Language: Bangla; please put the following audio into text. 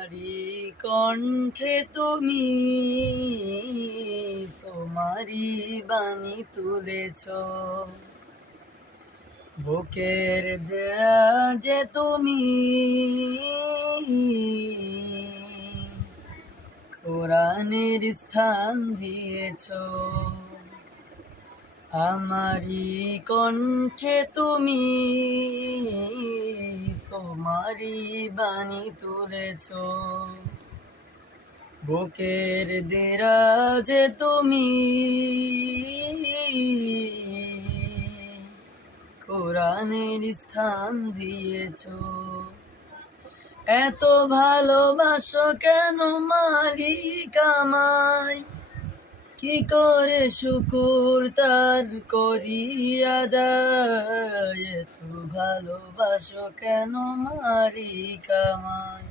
আমারি কণ্ঠে তুমি তোমারি বাণী তুলেছ, বুকের দেরাজে তুমি কোরআনের স্থান দিয়েছ। আমারি কণ্ঠে তুমি তোমারি বাণী তুলেছ, বুকের দেরাজে তুমি কোরআনের স্থান দিয়েছ। এত ভালোবাসো কেন মালিক আমায়, কি করে শুকুর তার করি আদায়। এত ভালোবাসো কেন মালিক আমায়।